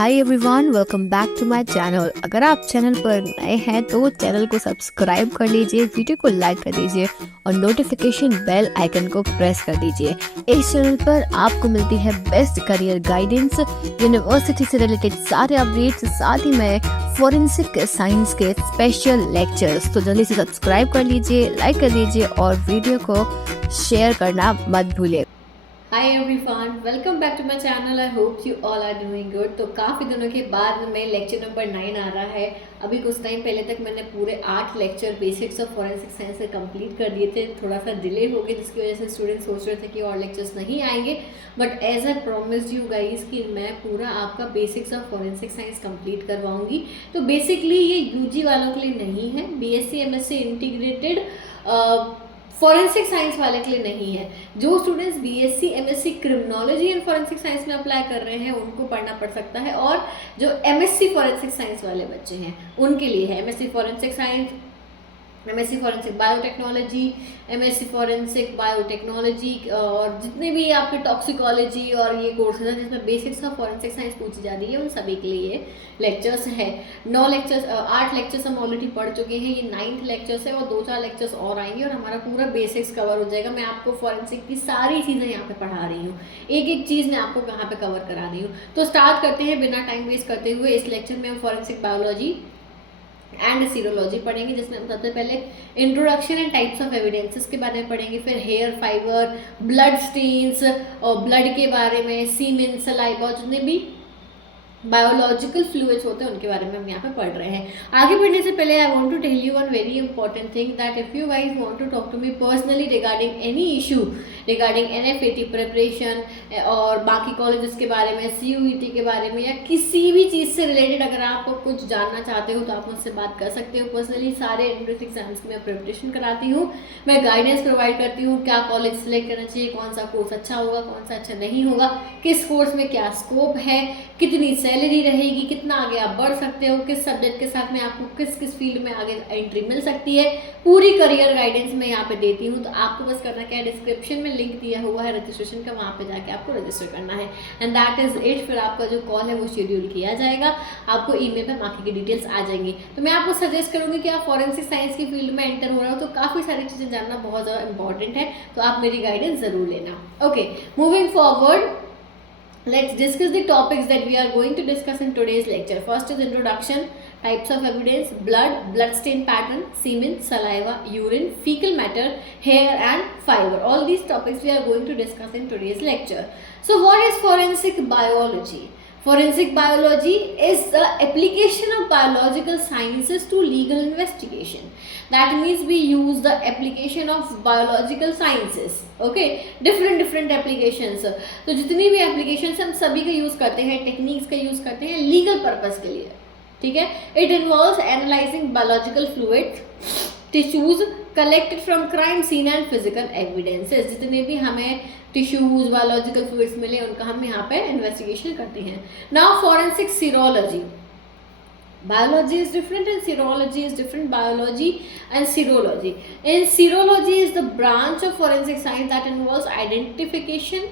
Hi everyone, welcome back to my channel. अगर आप channel पर नए हैं तो चैनल को सब्सक्राइब कर लीजिए, वीडियो को लाइक कर दीजिए और नोटिफिकेशन बेल आइकन को प्रेस कर दीजिए। इस चैनल पर आपको मिलती है बेस्ट करियर गाइडेंस, यूनिवर्सिटी से रिलेटेड सारे अपडेट्स, साथ ही में फॉरेंसिक साइंस के स्पेशल लेक्चर्स। तो जल्दी से सब्सक्राइब कर लीजिए, लाइक कर लीजिए और वीडियो को शेयर करना मत भूलिए। Hi everyone, welcome back to my channel. I hope you all are doing good. तो काफ़ी दिनों के बाद में लेक्चर नंबर 9 आ रहा है। अभी कुछ टाइम पहले तक मैंने पूरे 8 lecture basics of forensic science से कंप्लीट कर दिए थे। थोड़ा सा डिले हो गया जिसकी वजह से स्टूडेंट सोच रहे थे कि और लेक्चर्स नहीं आएंगे, but as I promised you guys कि मैं पूरा आपका basics of forensic science complete करवाऊंगी। तो बेसिकली ये यूजी वालों के लिए नहीं है, BSc MSc integrated forensic science वाले के लिए नहीं है। जो students BSc MSc criminology and forensic science में अप्लाई कर रहे हैं उनको पढ़ना पड़ सकता है, और जो एमएससी फॉरेंसिक साइंस वाले बच्चे हैं उनके लिए है MSc forensic science, MSc forensic biotechnology, MSc forensic biotechnology, और जितने भी आपके टॉक्सिकोलॉजी और ये कोर्सेज हैं जिसमें बेसिक्स ऑफ फॉरेंसिक साइंस पूछी जा रही है, उन सभी के लिए लेक्चर्स है। 8 लेक्चर्स हम ऑलरेडी पढ़ चुके हैं, ये 9th लेक्चर्स है और 2-4 लेक्चर्स और आएंगे और हमारा पूरा बेसिक्स कवर हो जाएगा। मैं आपको फॉरेंसिक की सारी चीज़ें यहाँ पे पढ़ा रही हूँ, एक एक चीज़ मैं आपको कहाँ पे कवर करा रही हूँ। तो स्टार्ट करते हैं बिना टाइम वेस्ट करते हुए। इस लेक्चर में हम फॉरेंसिक बायोलॉजी एंड सीरोलॉजी पढ़ेंगे, जिसमें हम सबसे पहले introduction and types of evidences के बारे में पढ़ेंगे, फिर हेयर फाइबर, ब्लड स्टेन्स और ब्लड के बारे में, सीमेन, सलाइवा, जितने भी बायोलॉजिकल फ्लूइड्स होते हैं उनके बारे में हम यहाँ पे पढ़ रहे हैं। आगे बढ़ने से पहले I want to tell you one very important thing, that if you guys want to talk to me personally regarding any issue regarding NFAT preparation और बाकी कॉलेजेस के बारे में, सीयूईटी के बारे में, या किसी भी चीज़ से रिलेटेड अगर आप कुछ जानना चाहते हो तो आप मुझसे बात कर सकते हो पर्सनली। सारे एंट्रेंस एग्जाम्स की मैं प्रिपरेशन कराती हूँ, मैं गाइडेंस प्रोवाइड करती हूँ, क्या कॉलेज सेलेक्ट करना चाहिए, कौन सा कोर्स अच्छा होगा, कौन सा अच्छा नहीं होगा, किस कोर्स में क्या स्कोप है, कितनी सैलरी रहेगी, कितना आगे आप बढ़ सकते हो, किस सब्जेक्ट के साथ में आपको किस किस फील्ड में आगे एंट्री मिल सकती है, पूरी करियर गाइडेंस मैं यहाँ पे देती हूँ। तो आपको बस करना क्या है, डिस्क्रिप्शन में लिंक दिया हुआ है रजिस्ट्रेशन का, वहाँ पे जाके आपको रजिस्टर करना है एंड दैट इज इट। फिर आपका जो कॉल है वो शेड्यूल किया जाएगा, आपको ईमेल पे बाकी की डिटेल्स आ जाएंगी। तो मैं आपको सजेस्ट करूँगी कि आप फॉरेंसिक साइंस की फील्ड में एंटर हो रहे हो तो काफ़ी सारी चीज़ें जानना बहुत ज़्यादा इंपॉर्टेंट है, तो आप मेरी गाइडेंस ज़रूर लेना। Okay, moving forward, let's discuss the topics that we are going to discuss in today's lecture. First is introduction, types of evidence, blood stain pattern, semen, saliva, urine, fecal matter, hair and fiber. All these topics we are going to discuss in today's lecture. So what is forensic biology? Forensic biology is the application of biological sciences to legal investigation. That means we use the application of biological sciences. Okay, different applications. तो जितनी भी applications हम सभी का use करते हैं, techniques का use करते हैं लीगल पर्पस के लिए, ठीक है। It involves analysing biological fluids, tissues collected from crime scene and physical evidences. जितने भी हमें टिश्यूज बायोलॉजिकल फ्लूइड्स मिले उनका हम यहाँ पे इन्वेस्टिगेशन करते हैं। Now forensic serology, biology is different and serology is different. Biology and serology, in serology is the branch of forensic science that involves identification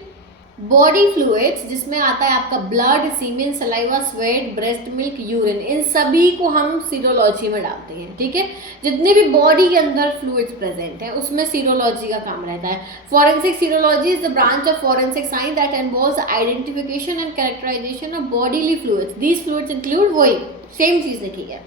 body fluids, जिसमें आता है आपका blood, semen, saliva, sweat, breast milk, urine, इन सभी को हम serology में डालते हैं, ठीक है। जितने भी बॉडी के अंदर फ्लूइड्स प्रेजेंट है उसमें सीरोलॉजी का काम रहता है। Forensic serology is the branch of forensic science that involves identification and characterisation of bodily fluids. These fluids include, वही सेम चीज़ लिखी है,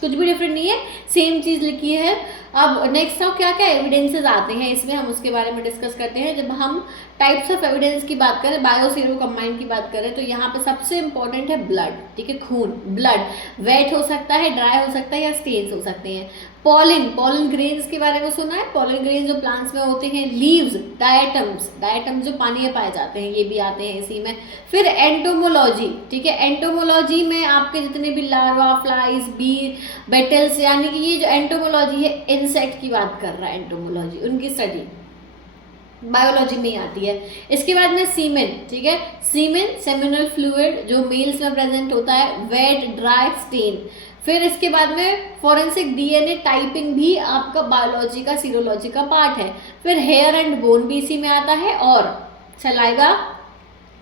कुछ भी डिफरेंट नहीं है, सेम चीज़ लिखी है। अब नेक्स्ट अब क्या क्या एविडेंसेस आते हैं इसमें, हम उसके बारे में डिस्कस करते हैं। जब हम टाइप्स ऑफ एविडेंस की बात करें, बायो सीरो कंबाइंड की बात करें, तो यहाँ पे सबसे इंपॉर्टेंट है ब्लड, ठीक है, खून। ब्लड वेट हो सकता है, ड्राई हो सकता है या स्टेन्स हो सकते हैं। पॉलन ग्रेन्स के बारे में सुना है, पॉलन ग्रेन्स जो प्लांट्स में होते हैं। लीव्स, डायटम्स जो पानी में पाए जाते हैं, ये भी आते हैं इसी में। फिर एंटोमोलॉजी, ठीक है, एंटोमोलॉजी में आपके जितने भी लार्वा, फ्लाइज, बी, बेटल्स, यानी कि ये जो एंटोमोलॉजी है इंसेक्ट की बात कर रहा है, एंटोमोलॉजी उनकी स्टडी बायोलॉजी में ही आती है। इसके बाद में सीमेन, ठीक है, सीमेन सेमिनल फ्लूइड जो मेल्स में प्रेजेंट होता है, वेट, ड्राई, स्टेन। फिर इसके बाद में फॉरेंसिक डीएनए टाइपिंग भी आपका बायोलॉजी का सीरोलॉजी का पार्ट है। फिर हेयर एंड बोन भी इसी में आता है, और saliva,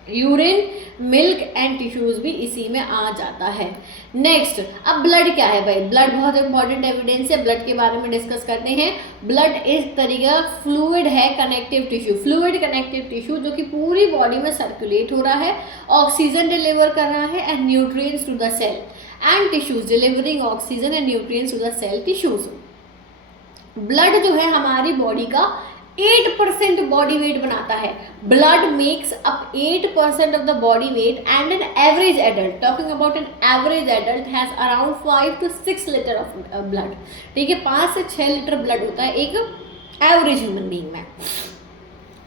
urine, milk and tissues भी इसी में आ जाता है। नेक्स्ट, अब ब्लड क्या है भाई? ब्लड बहुत इंपॉर्टेंट एविडेंस है, ब्लड के बारे में डिस्कस करते हैं। ब्लड इस तरीका फ्लूइड है, connective tissue, fluid connective tissue जो कि पूरी बॉडी में सर्कुलेट हो रहा है, ऑक्सीजन डिलीवर कर रहा है and nutrients to the cell and tissues, delivering oxygen and nutrients to the cell tissues. Blood जो है हमारी बॉडी का 8% बॉडी वेट बनाता है। Blood makes up 8% of the body weight and an average adult, talking about an average adult has around 5 to 6 litre of blood. ठीक है, 5 से 6 litre blood होता है एक एवरेज ह्यूमन बीइंग में।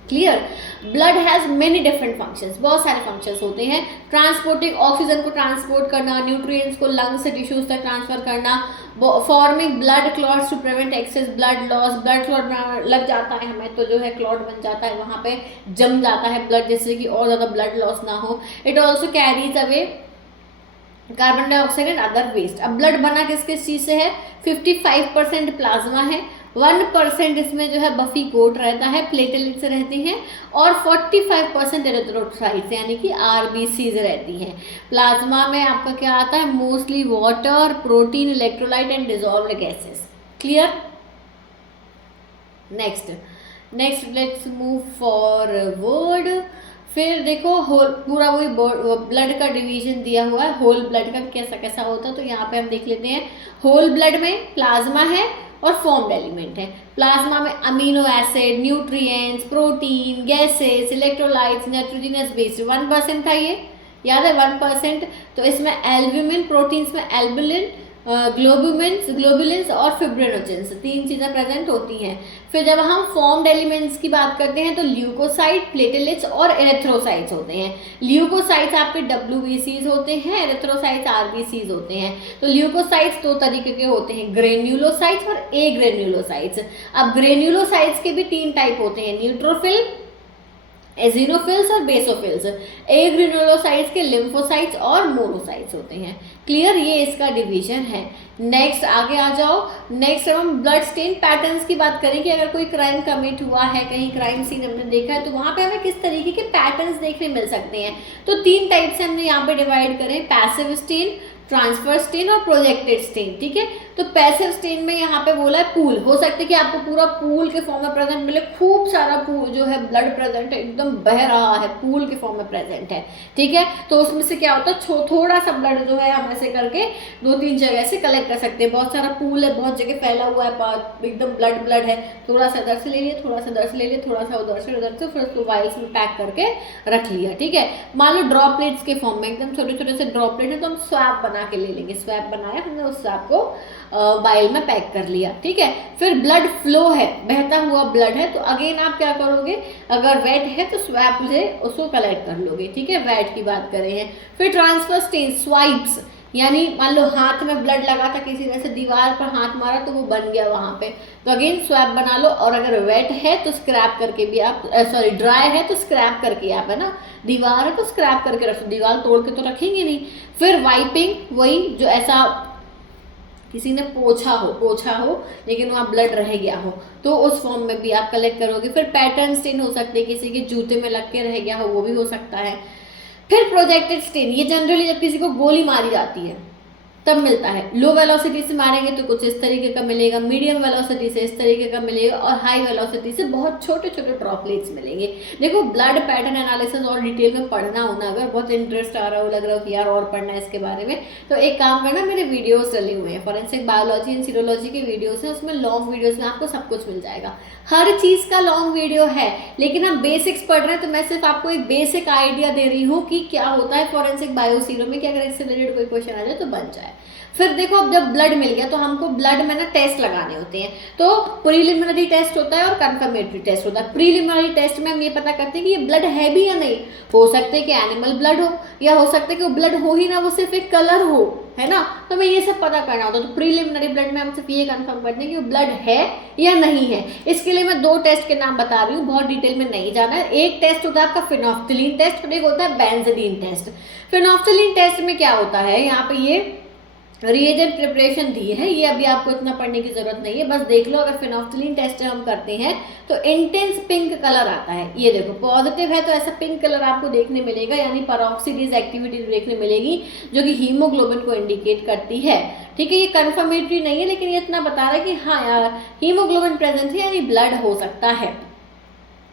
Clear? Blood has many different functions, बहुत सारे functions होते हैं। ट्रांसपोर्टिंग, ऑक्सीजन को ट्रांसपोर्ट करना, न्यूट्रिएंट्स को लंग से टिश्यूज तक ट्रांसफर करना, forming blood clots to prevent excess blood loss, blood clot लग जाता है हमें तो जो है क्लॉट बन जाता है, वहाँ पे जम जाता है ब्लड जिससे कि और ज़्यादा ब्लड लॉस ना हो। It also carries away carbon dioxide and other waste. अब ब्लड बना किस किस चीज़ से है? 55% प्लाज्मा है, 1% इसमें जो है बफी कोट रहता है, प्लेटलेट्स रहती हैं, और 45% एरिथ्रोसाइट्स यानी कि आरबीसीज रहती हैं। प्लाज्मा में आपका क्या आता है? Mostly water, protein, electrolyte and dissolved gases. Clear? Next let's move forward. फिर देखो होल, पूरा वही ब्लड का डिवीजन दिया हुआ है, होल ब्लड का कैसा कैसा होता है। तो यहाँ पे हम देख लेते हैं, होल ब्लड में प्लाज्मा है और फॉर्म्ड एलिमेंट है। प्लाज्मा में amino acid, nutrients, protein, gases, electrolytes, nitrogenous base 1% था, ये याद है 1%। तो इसमें एल्ब्यूमिन, प्रोटीन्स में एल्बुलिन, ग्लोबुलिन्स और फिब्रिनोजेंस, 3 चीज़ें प्रेजेंट होती हैं। फिर जब हम फॉर्म्ड एलिमेंट्स की बात करते हैं तो ल्यूकोसाइट, प्लेटलेट्स और एरिथ्रोसाइट्स होते हैं। ल्यूकोसाइट्स आपके डब्ल्यूबीसीज होते हैं, एरिथ्रोसाइट्स आरबीसीज होते हैं। तो ल्यूकोसाइट्स 2 तरीके के होते हैं, ग्रेन्युलोसाइट्स और ए ग्रेन्युलोसाइट्स। अब ग्रेन्युलोसाइट्स के भी 3 टाइप होते हैं, न्यूट्रोफिल, एजिनोफिल्स और बेसोफिल्स। ए ग्रेन्युलोसाइट्स के लिम्फोसाइट्स और मोनोसाइट्स होते हैं। क्लियर? ये इसका डिवीजन है। नेक्स्ट आगे आ जाओ। नेक्स्ट हम ब्लड स्टेन पैटर्न्स की बात करें कि अगर कोई क्राइम कमिट हुआ है, कहीं क्राइम सीन हमने देखा है, तो वहाँ पे हमें किस तरीके के पैटर्न्स देखने मिल सकते हैं। तो 3 टाइप से हमने यहाँ पे डिवाइड करें, पैसिव स्टेन, ट्रांसफर स्टेन और प्रोजेक्टेड स्टेन। ठीक है, तो पैसिव स्टेन में यहाँ पे बोला है पूल, हो सकता है कि आपको पूरा पूल के फॉर्म में प्रेजेंट मिले, खूब सारा पूल जो है ब्लड प्रेजेंट है, एकदम बह रहा है, पूल के फॉर्म में प्रेजेंट है। ठीक है, तो उसमें से क्या होता है, थोड़ा सा ब्लड जो है हम ऐसे करके 2-3 जगह से कलेक्ट कर सकते हैं। बहुत सारा पूल है, बहुत जगह फैला हुआ है, एकदम ब्लड है, थोड़ा सा इधर से ले लिए, थोड़ा सा इधर से ले लिए, थोड़ा सा उधर से, फिर उसको वाइल्स में पैक करके रख लिया। ठीक है, मान लो ड्रॉपलेट्स के फॉर्म में एकदम छोटे छोटे से ड्रॉपलेट है, तो हम स्वैप बना के ले लेंगे। स्वैप बनाया हमने, उस स्वैप को वाइल में पैक कर लिया। ठीक है, फिर ब्लड फ्लो है, बहता हुआ ब्लड है, तो अगेन आप क्या करोगे, अगर वेट है तो स्वैप से उसको कलेक्ट कर लोगे। ठीक है, वेट की बात कर रहे हैं। फिर ट्रांसफर स्टेन, स्वाइप्स, यानी मान लो हाथ में ब्लड लगा था, किसी ने से दीवार पर हाथ मारा तो वो बन गया वहाँ पे, तो अगेन स्वैप बना लो। और अगर वेट है तो स्क्रैप करके भी आप, सॉरी ड्राई है तो स्क्रैप करके आप, है ना, दीवार है तो स्क्रैप करके रखो, दीवार तोड़ के तो रखेंगे नहीं। फिर वाइपिंग, वही जो ऐसा किसी ने पोछा हो लेकिन वहाँ ब्लड रह गया हो, तो उस फॉर्म में भी आप कलेक्ट करोगे। फिर पैटर्न स्टेन हो सकते हैं, किसी के जूते में लग के रह गया हो, वो भी हो सकता है। फिर प्रोजेक्टेड स्टेन, ये जनरली जब किसी को गोली मारी जाती है तब मिलता है। लो वेलोसिटी से मारेंगे तो कुछ इस तरीके का मिलेगा, मीडियम वेलोसिटी से इस तरीके का मिलेगा, और हाई वेलोसिटी से बहुत छोटे छोटे ड्रॉपलेट्स मिलेंगे। देखो, ब्लड पैटर्न एनालिसिस और डिटेल में पढ़ना होना, अगर बहुत इंटरेस्ट आ रहा हो, लग रहा हो कि यार और पढ़ना है इसके बारे में, तो एक काम करना, मेरे वीडियोस डले हुए हैं, फॉरेंसिक बायोलॉजी एंड सीरोलॉजी के वीडियोस हैं, उसमें लॉन्ग वीडियोस में आपको सब कुछ मिल जाएगा। हर चीज़ का लॉन्ग वीडियो है, लेकिन हम बेसिक्स पढ़ रहे हैं तो मैं सिर्फ आपको एक बेसिक आइडिया दे रही हूँ कि क्या होता है फॉरेंसिक बायोसीरो में, कि अगर इससे रिलेटेड कोई क्वेश्चन आ जाए तो बन जाए। फिर देखो, अब जब ब्लड मिल गया तो हमको ब्लड में ना टेस्ट लगाने होते हैं। तो प्रीलिमिनरी टेस्ट होता है और कंफर्मेटरी टेस्ट होता है। प्रीलिमिनरी टेस्ट में हम ये पता करते हैं कि ये ब्लड है भी या नहीं। हो सकता है कि एनिमल ब्लड हो, या हो सकता है कि वो ब्लड हो ही ना, वो सिर्फ एक कलर हो, है ना, तो हमें ये सब पता करना होता है। तो प्रीलिमिनरी ब्लड में हम सिर्फ ये कंफर्म करते हैं कि वो ब्लड है या नहीं है। इसके लिए मैं 2 टेस्ट के नाम बता रही हूँ, बहुत डिटेल में नहीं जाना है। एक टेस्ट होता है आपका फिनोफ्थिलीन टेस्ट और एक होता है बेंजोडीन टेस्ट। फिनोफ्थिलीन टेस्ट में क्या होता है, यहाँ पे ये रिएजेंट प्रिपरेशन दी है, ये अभी आपको इतना पढ़ने की जरूरत नहीं है, बस देख लो। अगर फिनोफ्थलीन टेस्ट हम करते हैं तो इंटेंस पिंक कलर आता है, ये देखो पॉजिटिव है तो ऐसा पिंक कलर आपको देखने मिलेगा, यानी परऑक्सीडेज एक्टिविटी देखने मिलेगी जो कि हीमोग्लोबिन को इंडिकेट करती है। ठीक है, ये कंफर्मेटरी नहीं है लेकिन ये इतना बता रहा है कि हाँ यार हीमोग्लोबिन प्रेजेंट है यानी ब्लड हो सकता है।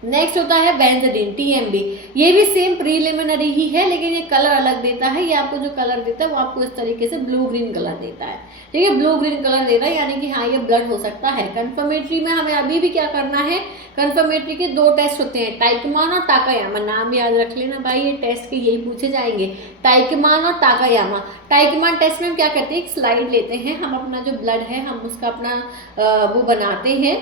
नेक्स्ट होता है बेंजाडीन TMB, ये भी सेम प्रीलिमिनरी ही है लेकिन ये कलर अलग देता है। ये आपको जो कलर देता है वो आपको इस तरीके से ब्लू ग्रीन कलर देता है। ठीक है, ब्लू ग्रीन कलर दे रहा है यानी कि हाँ ये ब्लड हो सकता है। कंफर्मेटरी में हमें अभी भी क्या करना है, कंफर्मेटरी के 2 टेस्ट होते हैं, टाइकमान और टाकायामा। नाम याद रख लेना भाई, ये टेस्ट के यही पूछे जाएंगे, टाइकमान और टाकायामा। टाइकमान टेस्ट में हम क्या करते हैं, एक स्लाइड लेते हैं, हम अपना जो ब्लड है हम उसका अपना वो बनाते हैं,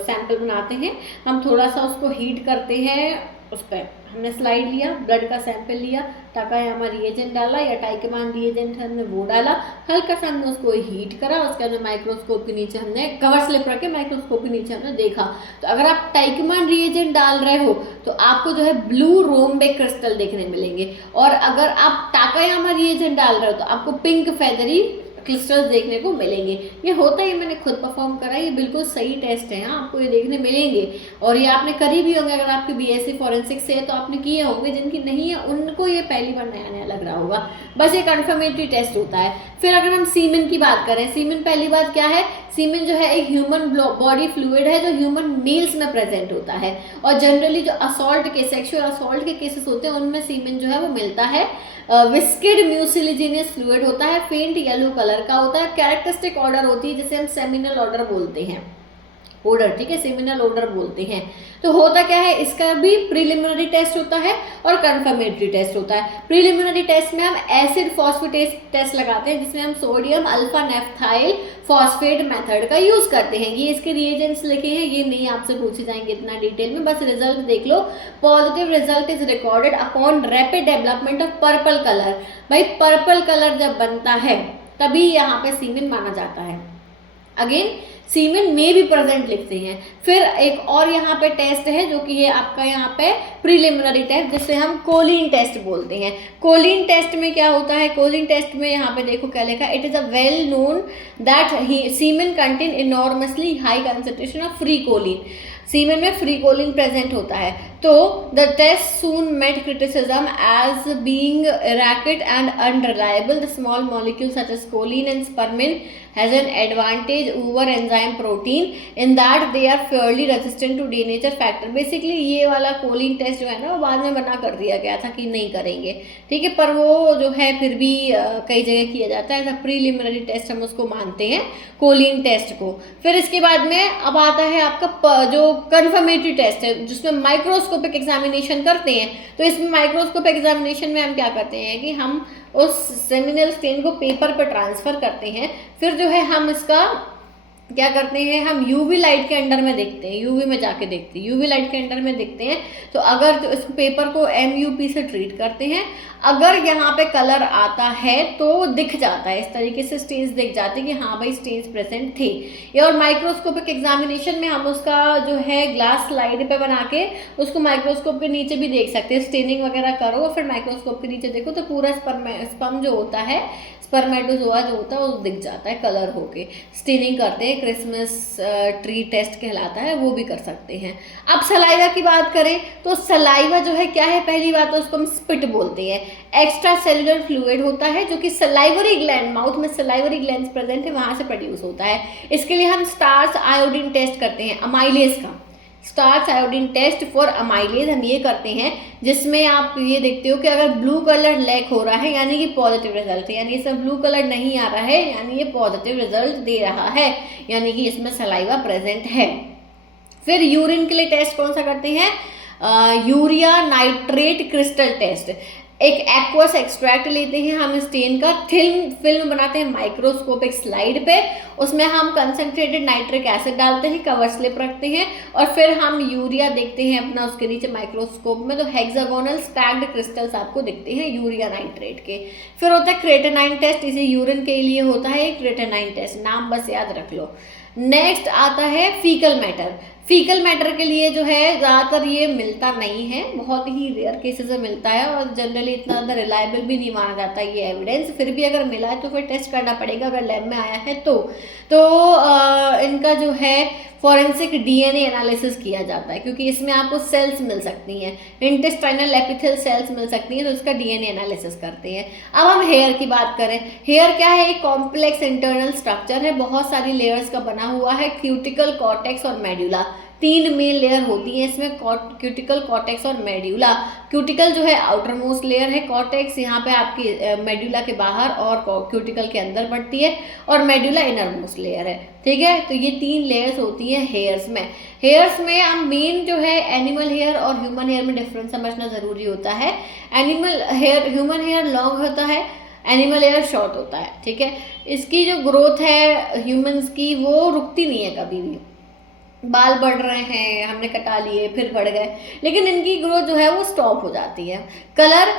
सैंपल बनाते हैं, हम थोड़ा सा उसको हीट करते हैं, उस पर हमने स्लाइड लिया, ब्लड का सैंपल लिया, टाकायामा रिएजेंट डाला या टाइकमान रिएजेंट हमने वो डाला, हल्का सा हमने उसको हीट करा, उसके अंदर माइक्रोस्कोप के नीचे हमने कवर स्लिप रख के माइक्रोस्कोप के नीचे हमने देखा। तो अगर आप टाइकमान रिएजेंट डाल रहे हो तो आपको जो है ब्लू रोम्बे क्रिस्टल देखने मिलेंगे, और अगर आप टाकायामा रिएजेंट डाल रहे हो तो आपको पिंक फेदरी क्रिस्टल्स देखने को मिलेंगे। ये होता है, मैंने खुद परफॉर्म करा, ये बिल्कुल सही टेस्ट है, आपको ये देखने मिलेंगे। और ये आपने करी भी होंगे, अगर आपकी BSc फॉरेंसिक से है तो आपने किए होंगे, जिनकी नहीं है उनको ये पहली बार नया नया लग रहा होगा। बस ये कंफर्मेटरी टेस्ट होता है। फिर अगर हम सीमेन की बात करें, सीमेन पहली बात क्या है, सीमेन जो है एक ह्यूमन बॉडी फ्लूइड है जो ह्यूमन मेल्स में प्रेजेंट होता है, और जनरली जो असॉल्ट के सेक्सुअल असॉल्ट के केसेस होते हैं उनमें सीमेन जो है वो मिलता है। विस्किड म्यूसिलिजिनियस फ्लूइड होता है, फेंट येलो कलर का होता है, कैरेक्टरिस्टिक ऑर्डर होती है जिसे हम सेमिनल ऑर्डर बोलते हैं, ऑर्डर। ठीक है, सेमिनल ऑर्डर बोलते हैं। तो होता क्या है, इसका भी प्रीलिमिनरी टेस्ट होता है और कंफर्मेटरी टेस्ट होता है। प्रीलिमिनरी टेस्ट में हम एसिड फॉस्फेटेज टेस्ट लगाते हैं जिसमें हम सोडियम अल्फा नेफ्थाइल फॉस्फेट मेथड का यूज करते हैं। ये इसके रिएजेंट्स लिखे हैं, ये नहीं आपसे पूछे जाएंगे इतना डिटेल में, बस रिजल्ट देख लो। Positive result is recorded upon rapid development of purple colour. भाई पर्पल कलर जब बनता है तभी यहाँ पे सीमेन माना जाता है। अगेन सीमेन में भी प्रेजेंट लिखते हैं। फिर एक और यहाँ पे टेस्ट है जो कि है आपका यहाँ पे प्रीलिमिनरी टेस्ट, जिसे हम कोलिन टेस्ट बोलते हैं। कोलिन टेस्ट में क्या होता है, कोलिन टेस्ट में यहाँ पे देखो क्या लिखा है, it is a well known that semen contain enormously high concentration of free choline. Semen में फ्री कोलिन प्रेजेंट होता है। तो the test soon met criticism as being racket and unreliable. The small molecule such as choline and spermine has an advantage over enzyme protein in that they are fairly resistant to denature factor। Basically ये वाला Colin test जो है ना वो बाद में मना कर दिया गया था कि नहीं करेंगे, ठीक है, पर वो जो है फिर भी कई जगह किया जाता है। ऐसा प्रीलिमिनरी टेस्ट हम उसको मानते हैं कोलिन टेस्ट को। फिर इसके बाद में अब आता है आपका जो कन्फर्मेटरी टेस्ट है जिसमें माइक्रोस्कोपिक एग्जामिनेशन करते हैं। तो इसमें माइक्रोस्कोपिक एग्जामिनेशन में हम क्या करते हैं कि हम उस सेमिनल स्टेन को पेपर पर ट्रांसफर करते हैं। फिर जो है हम इसका क्या करते हैं, हम यूवी लाइट के अंडर में देखते हैं, यूवी में जाके देखते हैं, यूवी लाइट के अंडर में देखते हैं। तो अगर तो इस पेपर को MUP से ट्रीट करते हैं, अगर यहाँ पे कलर आता है तो दिख जाता है, इस तरीके से स्टेन्स दिख जाते हैं कि हाँ भाई स्टेन्स प्रेजेंट थे। या और माइक्रोस्कोपिक एग्जामिनेशन में हम उसका जो है ग्लास स्लाइड पे बना के उसको माइक्रोस्कोप के नीचे भी देख सकते हैं। स्टेनिंग वगैरह करो और फिर माइक्रोस्कोप के नीचे देखो तो पूरा स्पर्म जो होता है, स्पर्मेटोजोआ जो होता है वो दिख जाता है कलर होके। स्टेनिंग करते हैं, क्रिसमस ट्री टेस्ट कहलाता है, वो भी कर सकते हैं। अब सलाइवा की बात करें तो सलाइवा जो है क्या है, पहली बात तो उसको हम स्पिट बोलते हैं। एक्स्ट्रा सेलुलर फ्लूइड होता है जो कि सलाइवरी ग्लैंड, माउथ में सलाइवरी ग्लैंड प्रेजेंट है वहां से प्रोड्यूस होता है। इसके लिए हम स्टार्च आयोडीन टेस्ट करते हैं, अमाइलेज का। Starch iodine test for amylase हम ये करते हैं जिसमें आप ये देखते हो कि अगर ब्लू कलर लैक हो रहा है यानी कि पॉजिटिव रिजल्ट है, यानी इसमें ब्लू कलर नहीं आ रहा है यानी ये पॉजिटिव रिजल्ट दे रहा है, यानी कि इसमें सलाइवा प्रेजेंट है। फिर यूरिन के लिए टेस्ट कौन सा करते हैं, यूरिया नाइट्रेट क्रिस्टल टेस्ट। एक एक्वस एक्सट्रैक्ट लेते हैं हम स्टेन का, फिल्म बनाते हैं माइक्रोस्कोपिक स्लाइड पे, उसमें हम कंसंट्रेटेड नाइट्रिक एसिड डालते हैं, कवर स्लिप रखते हैं और फिर हम यूरिया देखते हैं अपना उसके नीचे माइक्रोस्कोप में। तो हेक्सागोनल स्टैक्ड क्रिस्टल्स आपको दिखते हैं यूरिया नाइट्रेट के। फिर होता है क्रेटेनाइन टेस्ट, इसे यूरिन के लिए होता है क्रेटेनाइन टेस्ट, नाम बस याद रख लो। नेक्स्ट आता है फीकल मैटर। फीकल मैटर के लिए जो है ज़्यादातर ये मिलता नहीं है, बहुत ही रेयर केसेस में मिलता है और जनरली इतना ज़्यादा रिलायबल भी नहीं माना जाता ये एविडेंस। फिर भी अगर मिला है तो फिर टेस्ट करना पड़ेगा, अगर लैब में आया है तो इनका जो है फॉरेंसिक डीएनए एनालिसिस किया जाता है, क्योंकि इसमें आपको सेल्स मिल सकती हैं, इंटेस्टाइनल एपिथेल सेल्स मिल सकती हैं, तो इसका डीएनए एनालिसिस करते हैं। अब हम हेयर की बात करें, हेयर क्या है, एक कॉम्प्लेक्स इंटरनल स्ट्रक्चर है, बहुत सारी लेयर्स का बना हुआ है, क्यूटिकल, कॉर्टेक्स और मेड्यूला, 3 मेन लेयर होती हैं इसमें, क्यूटिकल, कॉर्टेक्स और मेड्यूला। क्यूटिकल जो है आउटर मोस्ट लेयर है, कॉर्टेक्स यहाँ पे आपकी मेड्यूला के बाहर और क्यूटिकल के अंदर बढ़ती है, और मेड्यूला इनर मोस्ट लेयर है, ठीक है। तो ये 3 लेयर्स होती हैं हेयर्स में। हेयर्स में हम मेन जो है एनिमल हेयर और ह्यूमन हेयर में डिफरेंस समझना ज़रूरी होता है। Animal hair, human hair long होता है, एनिमल हेयर शॉर्ट होता है, ठीक है। इसकी जो ग्रोथ है ह्यूमंस की वो रुकती नहीं है कभी भी, बाल बढ़ रहे हैं, हमने कटा लिए फिर बढ़ गए, लेकिन इनकी ग्रोथ जो है वो स्टॉप हो जाती है। कलर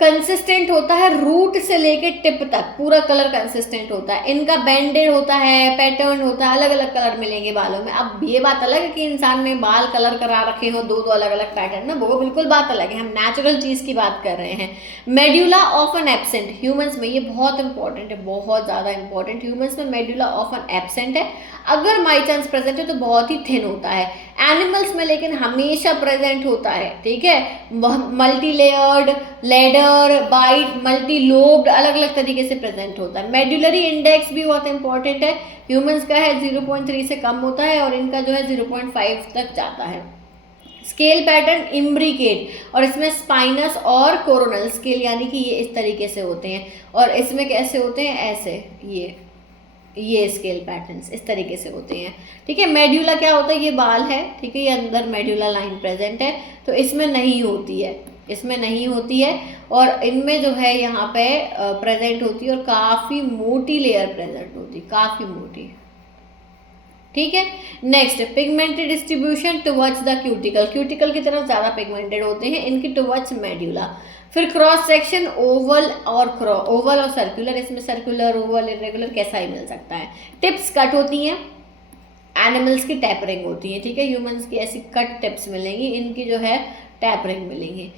कंसिस्टेंट होता है, रूट से लेके टिप तक पूरा कलर कंसिस्टेंट होता है। इनका बैंडेड होता है, पैटर्न होता है, अलग अलग कलर मिलेंगे बालों में। अब ये बात अलग है कि इंसान ने बाल कलर करा रखे हो दो अलग अलग पैटर्न में, वो बिल्कुल बात अलग है, हम नेचुरल चीज़ की बात कर रहे हैं। मेड्यूला ऑफन एब्सेंट ह्यूमंस में, ये बहुत इंपॉर्टेंट है, बहुत ज़्यादा इंपॉर्टेंट। ह्यूमंस में मेड्यूला ऑफन एब्सेंट है, अगर बाई चांस प्रेजेंट है तो बहुत ही थिन होता है। एनिमल्स में लेकिन हमेशा प्रेजेंट होता है, ठीक है। Multi layered, ladder, bite, multi lobed, अलग अलग तरीके से प्रेजेंट होता है। मेड्यूलरी इंडेक्स भी बहुत इंपॉर्टेंट है, ह्यूमंस का है 0.3 से कम होता है और इनका जो है 0.5 तक जाता है। स्केल पैटर्न इम्ब्रिकेट, और इसमें स्पाइनस और कोरोनल स्केल, यानी कि ये इस तरीके से होते हैं, और इसमें कैसे होते हैं, ऐसे, ये स्केल पैटर्न्स इस तरीके से होते हैं, ठीक है। मेड्यूला क्या होता है, ये बाल है, ठीक है, ये अंदर मेड्यूला लाइन प्रेजेंट है, तो इसमें नहीं होती है, इसमें नहीं होती है, और इनमें जो है यहाँ पे प्रेजेंट होती है, और काफ़ी मोटी लेयर प्रेजेंट होती है, काफ़ी मोटी, ठीक है। Next, pigmented distribution towards the cuticle, cuticle की तरफ ज़्यादा पिगमेंटेड होते हैं, इनकी टुवर्ड्स मेड्यूला। फिर क्रॉस सेक्शन ओवल और सर्कुलर, इसमें सर्कुलर, ओवल, इरेगुलर कैसा ही मिल सकता है। टिप्स कट होती हैं, एनिमल्स की टैपरिंग होती है, ठीक है। ह्यूमंस की ऐसी कट टिप्स मिलेंगी, इनकी जो है टैपरिंग मिलेंगी।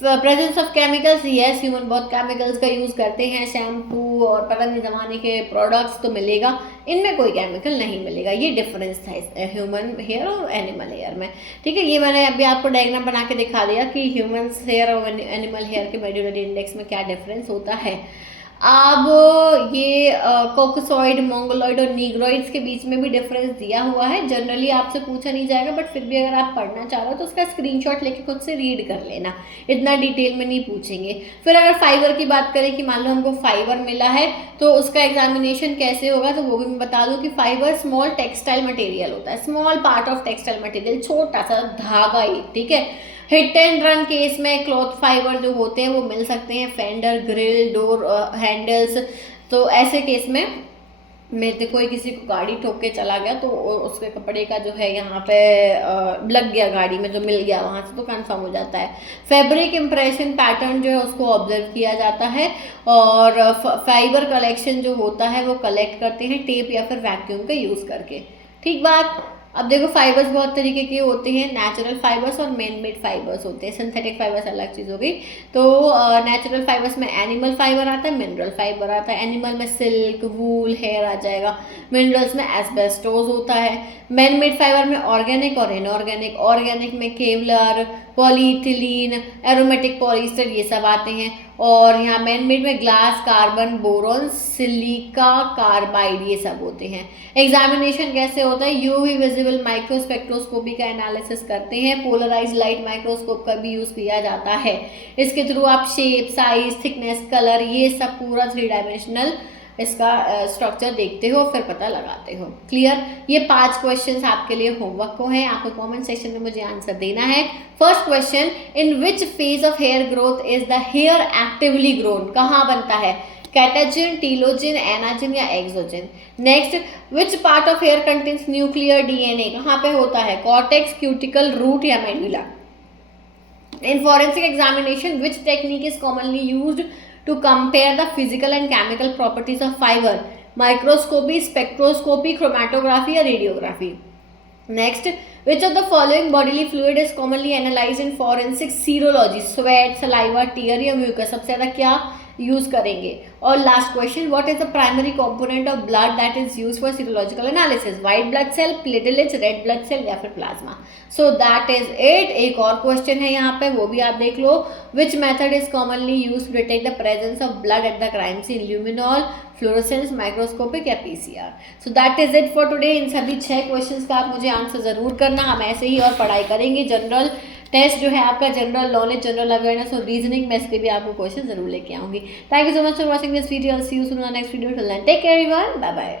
Presence of chemicals, yes, human बहुत केमिकल्स का यूज़ करते हैं, शैम्पू और पता नहीं ज़माने के प्रोडक्ट्स तो मिलेगा, इनमें कोई केमिकल नहीं मिलेगा। ये डिफरेंस था ह्यूमन हेयर और एनिमल हेयर में, ठीक है। ये मैंने अभी आपको डायग्राम बना के दिखा दिया कि ह्यूमन हेयर और एनिमल हेयर के मेड्यूलरी इंडेक्स में क्या डिफरेंस होता है। अब ये कॉकसॉइड, मोंगोलॉइड और नीग्रोइड्स के बीच में भी डिफरेंस दिया हुआ है। जनरली आपसे पूछा नहीं जाएगा, बट फिर भी अगर आप पढ़ना चाह रहे हो तो उसका स्क्रीनशॉट लेके खुद से रीड कर लेना, इतना डिटेल में नहीं पूछेंगे। फिर अगर फाइबर की बात करें कि मान लो हमको फाइबर मिला है तो उसका एग्जामिनेशन कैसे होगा, तो वो भी मैं बता दूं कि फाइबर स्मॉल टेक्सटाइल मटेरियल होता है, small part of textile material, छोटा सा धागा ही, ठीक है। हिट एंड रन केस में क्लॉथ फाइबर जो होते हैं वो मिल सकते हैं, फेंडर, ग्रिल, डोर हैंडल्स। तो ऐसे केस में मेरे कोई किसी को गाड़ी ठोक के चला गया तो उसके कपड़े का जो है यहाँ पे लग गया गाड़ी में, जो मिल गया वहाँ से, तो कंफर्म हो जाता है। फैब्रिक इम्प्रेशन पैटर्न जो है उसको ऑब्जर्व किया जाता है, और फाइबर कलेक्शन जो होता है वो कलेक्ट करते हैं टेप या फिर वैक्यूम का यूज़ करके, ठीक बात। अब देखो फाइबर्स बहुत तरीके के होते हैं, नेचुरल फाइबर्स और मैन मेड फाइबर्स होते हैं, सिंथेटिक फाइबर्स अलग चीज़ हो गई। तो नेचुरल फाइबर्स में एनिमल फाइबर आता है, मिनरल फाइबर आता है। एनिमल में सिल्क, वूल, हेयर आ जाएगा, मिनरल्स में एस्बेस्टोस होता है। मैन मेड फाइबर में ऑर्गेनिक और इनऑर्गेनिक, ऑर्गेनिक में केवलर, पॉलीइथिलीन, एरोमेटिक पॉलिस्टर, ये सब आते हैं। और यहाँ मैन मेड में glass, carbon, boron, silica, carbide, ये सब होते हैं। एग्जामिनेशन कैसे होता है, यूवी विजिबल माइक्रोस्पेक्ट्रोस्कोपी का एनालिसिस करते हैं, पोलराइज लाइट माइक्रोस्कोप का भी यूज़ किया जाता है। इसके थ्रू आप शेप, साइज, थिकनेस, कलर, ये सब पूरा 3 डायमेंशनल इसका स्ट्रक्चर देखते हो, फिर पता लगाते हो। क्लियर। ये 5 क्वेश्चंस आपके लिए होमवर्क को है, आपको कमेंट सेक्शन में मुझे आंसर देना है। First question, in which phase of hair growth is the hair actively grown, कहाँ बनता है, कैटाजिन, टीलोजिन, एनाजिन या exogen. Next, which part of hair contains nuclear DNA, कहाँ पे होता है, कॉर्टेक्स, क्यूटिकल, रूट या medulla. In forensic examination which technique is commonly used to compare the physical and chemical properties of fiber, microscopy, spectroscopy, chromatography या radiography. Next, which of the following bodily fluid is commonly analyse in forensic serology, sweat, saliva, tear या mucus, सबसे ज़्यादा क्या use करेंगे। और last question, what is the primary component of blood that is use for serological analysis, white blood cell, platelets, red blood cell या फिर plasma. So that is it. एक और क्वेश्चन है यहाँ पे, वो भी आप देख लो। Which method is commonly use to detect the presence of blood at the crime scene, luminol, fluorescence, microscopic या PCR. So that is it for today. इन सभी 6 क्वेश्चंस का आप मुझे आंसर जरूर करना। हम ऐसे ही और पढ़ाई करेंगे। जनरल टेस्ट जो है आपका, जनरल नॉलेज, जनरल अवेयरनेस और रीजनिंग में इसके भी आपको क्वेश्चन जरूर लेके आऊंगी। Thank you so much for watching this video. See you soon in the next video. Till then take care everyone, bye bye.